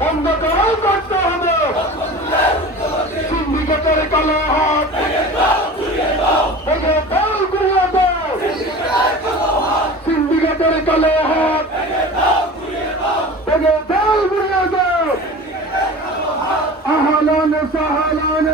বন্ধ করাও করতে হবে সিন্ডিকেটের কালো হাত সিন্ডিকেটের কালো হাত আহলান সাহালান